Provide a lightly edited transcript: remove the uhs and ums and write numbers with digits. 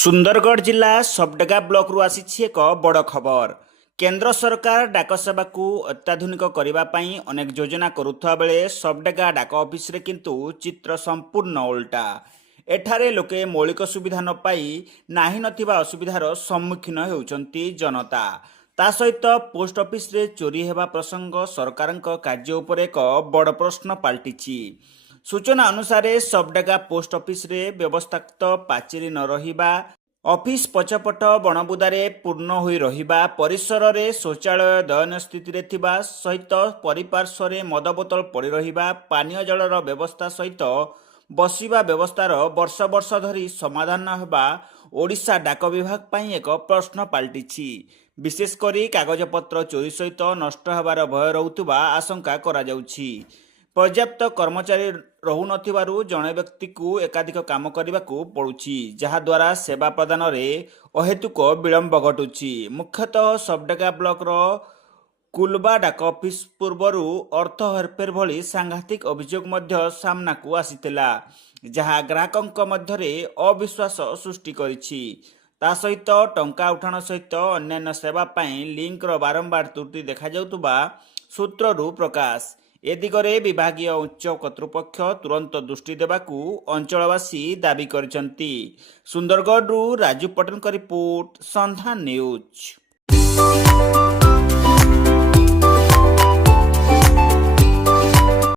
ସୁନ୍ଦରଗଡ଼ ଜିଲ୍ଲା ସବଡେଗା ବ୍ଲକରୁ ଆସିଛି ଏକ ବଡ଼ ଖବର। କେନ୍ଦ୍ର ସରକାର ଡାକ ସେବାକୁ ଅତ୍ୟାଧୁନିକ କରିବା ପାଇଁ ଅନେକ ଯୋଜନା କରୁଥିବା ବେଳେ ସବଡେଗା ଡାକ ଅଫିସରେ କିନ୍ତୁ ଚିତ୍ର ସମ୍ପୂର୍ଣ୍ଣ ଓଲଟା। ଏଠାରେ ଲୋକେ ମୌଳିକ ସୁବିଧା ନ ପାଇ ନାହିଁ ନଥିବା ଅସୁବିଧାର ସମ୍ମୁଖୀନ ହେଉଛନ୍ତି ଜନତା। ତା ସହିତ ପୋଷ୍ଟ ଅଫିସରେ ଚୋରି ହେବା ପ୍ରସଙ୍ଗ ସରକାରଙ୍କ କାର୍ଯ୍ୟ ଉପରେ ଏକ ବଡ଼ ପ୍ରଶ୍ନ ପାଲଟିଛି। ସୂଚନା ଅନୁସାରେ ସବଡେଗା ପୋଷ୍ଟ ଅଫିସରେ ବ୍ୟବସ୍ଥାକୃତ ପାଚେରୀ ନ ରହିବା, ଅଫିସ ପଛପଟ ବଣବୁଦାରେ ପୂର୍ଣ୍ଣ ହୋଇ ରହିବା, ପରିସରରେ ଶୌଚାଳୟ ଦୟନୀୟ ସ୍ଥିତିରେ ଥିବା ସହିତ ପରିପାର୍ଶ୍ୱରେ ମଦ ବୋତଲ ପଡ଼ି ରହିବା, ପାନୀୟ ଜଳର ବ୍ୟବସ୍ଥା ସହିତ ବସିବା ବ୍ୟବସ୍ଥାର ବର୍ଷ ବର୍ଷ ଧରି ସମାଧାନ ହେବା ଓଡ଼ିଶା ଡାକ ବିଭାଗ ପାଇଁ ଏକ ପ୍ରଶ୍ନ ପାଲଟିଛି। ବିଶେଷ କରି କାଗଜପତ୍ର ଚୋରି ସହିତ ନଷ୍ଟ ହେବାର ଭୟ ରହୁଥିବା ଆଶଙ୍କା କରାଯାଉଛି। ପର୍ଯ୍ୟାପ୍ତ କର୍ମଚାରୀ ରହୁନଥିବାରୁ ଜଣେ ବ୍ୟକ୍ତିକୁ ଏକାଧିକ କାମ କରିବାକୁ ପଡ଼ୁଛି, ଯାହାଦ୍ୱାରା ସେବା ପ୍ରଦାନରେ ଅହେତୁକ ବିଳମ୍ବ ଘଟୁଛି। ମୁଖ୍ୟତଃ ସବଡେଗା ବ୍ଲକର କୁଲବା ଡାକ ଅଫିସ ପୂର୍ବରୁ ଅର୍ଥ ହେରଫେର ଭଳି ସାଂଘାତିକ ଅଭିଯୋଗ ମଧ୍ୟ ସାମ୍ନାକୁ ଆସିଥିଲା, ଯାହା ଗ୍ରାହକଙ୍କ ମଧ୍ୟରେ ଅବିଶ୍ୱାସ ସୃଷ୍ଟି କରିଛି। ତା ସହିତ ଟଙ୍କା ଉଠାଣ ସହିତ ଅନ୍ୟାନ୍ୟ ସେବା ପାଇଁ ଲିଙ୍କର ବାରମ୍ବାର ତ୍ରୁଟି ଦେଖାଯାଉଥିବା ସୂତ୍ରରୁ ପ୍ରକାଶ। ଏ ଦିଗରେ ବିଭାଗୀୟ ଉଚ୍ଚ କର୍ତ୍ତୃପକ୍ଷ ତୁରନ୍ତ ଦୃଷ୍ଟି ଦେବାକୁ ଅଞ୍ଚଳବାସୀ ଦାବି କରିଛନ୍ତି। ସୁନ୍ଦରଗଡ଼ରୁ ରାଜୁ ପଟେଲଙ୍କ ରିପୋର୍ଟ, ସନ୍ଧାନ ନ୍ୟୁଜ୍।